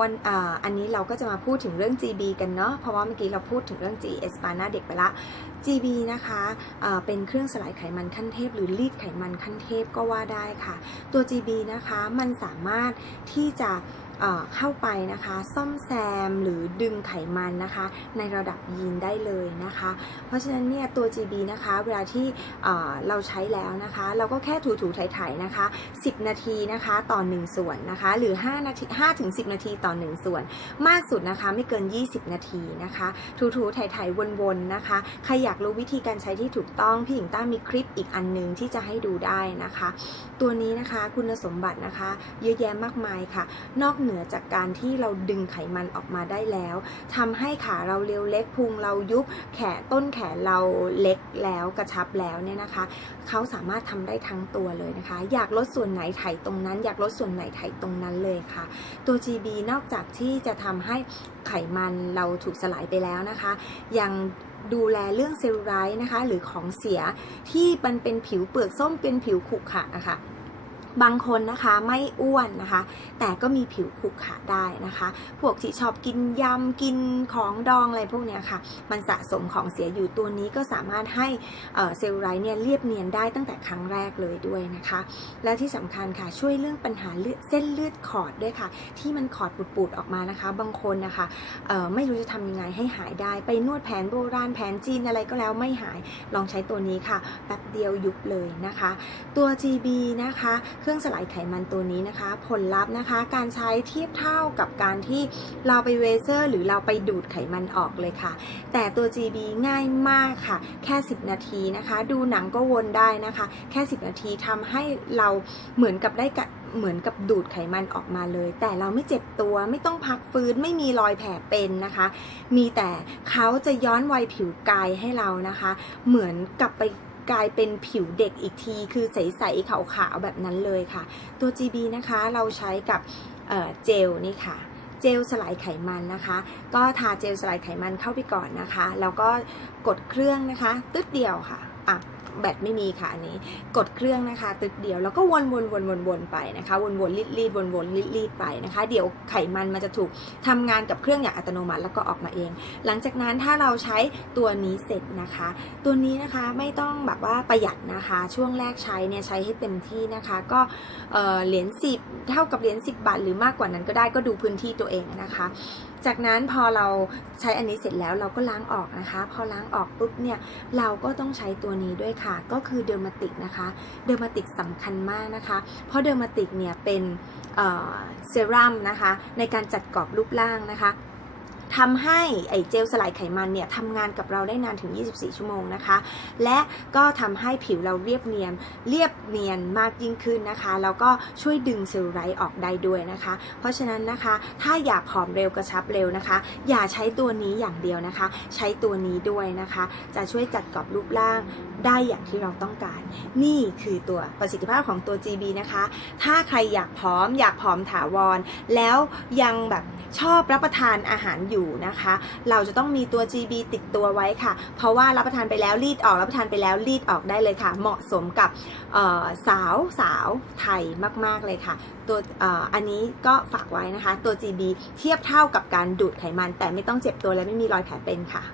วันอ่าอันนี้เราก็จะมาพูดถึงเรื่อง GB กันเนาะเพราะว่าเมื่อกี้เราพูดถึงเรื่อง GS ปาหน้าเด็กไปละ GB นะคะะเป็นเครื่องสลายไขมันขั้นเทพ หรือรีดไขมันขั้นเทพก็ว่าได้ค่ะ ตัว GB นะคะมันสามารถที่จะ เข้าไปนะคะ ซ่อมแซมหรือดึงไขมันนะคะ ในระดับยีนได้เลยนะคะ เพราะฉะนั้นเนี่ยตัว GB นะคะ เวลาที่เราใช้แล้วนะคะ เราก็แค่ถูๆไถๆนะคะ 10 นาทีนะคะต่อ 1 ส่วนนะคะ หรือ 5 นาที5ถึง 10 นาทีต่อ 1 ส่วน มากสุดนะคะไม่เกิน 20 นาทีนะคะ ถูๆไถๆวนๆนะคะ ใครอยากรู้วิธีการใช้ที่ถูกต้องพี่หญิงต้ามีคลิปอีกอันหนึงที่จะให้ดูได้นะคะ ตัวนี้นะคะคุณสมบัตินะคะ เยอะแยะมากมายค่ะ นอกเหนือจากการที่เราดึงไขมันออกมาได้แล้วทำให้ขาเราเรียวเล็กพุงเรายุบแขนต้นแขนเราเล็กแล้วกระชับแล้วเนี่ยนะคะเขาสามารถทำได้ทั้งตัวเลยนะคะ อยากลดส่วนไหนไถตรงนั้น อยากลดส่วนไหนไถตรงนั้นเลยค่ะ ตัว GB นอกจากที่จะทำให้ไขมันเราถูกสลายไปแล้วนะคะ ยังดูแลเรื่องเซลลูไลท์นะคะ หรือของเสียที่มันเป็นผิวเปลือกส้มเป็นผิวขรุขระนะคะ บางคนนะคะไม่อ้วนนะคะ แต่ก็มีผิวขรุขระได้นะคะ พวกที่ชอบกินยำกินของดองอะไรพวกเนี้ยค่ะ มันสะสมของเสียอยู่ตัวนี้ก็สามารถให้เซลลูไลท์เนี่ยเรียบเนียนได้ตั้งแต่ครั้งแรกเลยด้วยนะคะ และที่สำคัญค่ะช่วยเรื่องปัญหาเส้นเลือดขอดด้วยค่ะ ที่มันขอดปูดๆออกมานะคะ บางคนนะคะไม่รู้จะทำยังไงให้หายได้ ไปนวดแผนโบราณแผนจีนอะไรก็แล้วไม่หายลองใช้ตัวนี้ค่ะแป๊บเดียวยุบเลยนะคะ ตัว GB นะคะเครื่องสลายไขมันตัวนี้นะคะ ผลลัพธ์นะคะ การใช้เทียบเท่ากับการที่เราไปเวเซอร์ หรือเราไปดูดไขมันออกเลยค่ะ แต่ตัว GB ง่ายมากค่ะ แค่ 10 นาทีนะคะ ดูหนังก็วนได้นะคะ แค่ 10 นาทีทำให้เราเหมือนกับได้กเหมือนกับดูดไขมันออกมาเลย แต่เราไม่เจ็บตัวไม่ต้องพักฟื้นไม่มีรอยแผลเป็นนะคะ มีแต่เขาจะย้อนวัยผิวกายให้เรานะคะ เหมือนกับไป กลายเป็นผิวเด็กอีกที คือใสๆขาวๆแบบนั้นเลยค่ะ ตัว GB นะคะเราใช้กับเเจลนี่ค่ะเจลสลายไขมันนะคะ ก็ทาเจลสลายไขมันเข้าไปก่อนนะคะ แล้วก็กดเครื่องนะคะ ตึ๊ดเดียวค่ะอะ แบตไม่มีค่ะอันนี้ กดเครื่องนะคะตึกเดียวแล้วก็วนวนวนวนวนไปนะคะวนวนรีดรีดวนวนรีดรีดไปนะคะ เดี๋ยวไขมันมันจะถูกทำงานกับเครื่องอย่างอัตโนมัติแล้วก็ออกมาเอง หลังจากนั้นถ้าเราใช้ตัวนี้เสร็จนะคะ ตัวนี้นะคะไม่ต้องแบบว่าประหยัดนะคะ ช่วงแรกใช้เนี่ยใช้ให้เต็มที่นะคะ ก็เอ่อเหรียญสิบเท่ากับเหรียญ10 บาท หรือมากกว่านั้นก็ได้ก็ดูพื้นที่ตัวเองนะคะ จากนั้นพอเราใช้อันนี้เสร็จแล้วเราก็ล้างออกนะคะ พอล้างออกปุ๊บเนี่ยเราก็ต้องใช้ตัวนี้ด้วยค่ะ ก็คือเดอร์มาติกนะคะเดอร์มาติกสำคัญมากนะคะ เพราะเดอร์มาติกเนี่ยเป็นเซรั่มนะคะ ในการจัดกรอบรูปร่างนะคะ ทำให้ไอเจลสลายไขมันเนี่ยทำงานกับเราได้นานถึง 24 ชั่วโมงนะคะ และก็ทำให้ผิวเราเรียบเนียนเรียบเนียนมากยิ่งขึ้นนะคะ แล้วก็ช่วยดึงเซลลูไลท์ออกได้ด้วยนะคะ เพราะฉะนั้นนะคะถ้าอยากผอมเร็วกระชับเร็วนะคะ อย่าใช้ตัวนี้อย่างเดียวนะคะ ใช้ตัวนี้ด้วยนะคะ จะช่วยจัดกรอบรูปร่างได้อย่างที่เราต้องการ นี่คือตัวประสิทธิภาพของตัว GB นะคะ ถ้าใครอยากผอมอยากผอมถาวร แล้วยังแบบชอบรับประทานอาหารอยู่นะคะ เราจะต้องมีตัว GB ติดตัวไว้ค่ะ เพราะว่ารับประทานไปแล้วรีดออกรับประทานไปแล้วรีดออกได้เลยค่ะ เหมาะสมกับสาวสาวไทยมาก ๆ เลยค่ะตัวออันนี้ก็ฝากไว้นะคะ ตัว GB เทียบเท่ากับการดูดไขมัน แต่ไม่ต้องเจ็บตัวและไม่มีรอยแผลเป็นค่ะ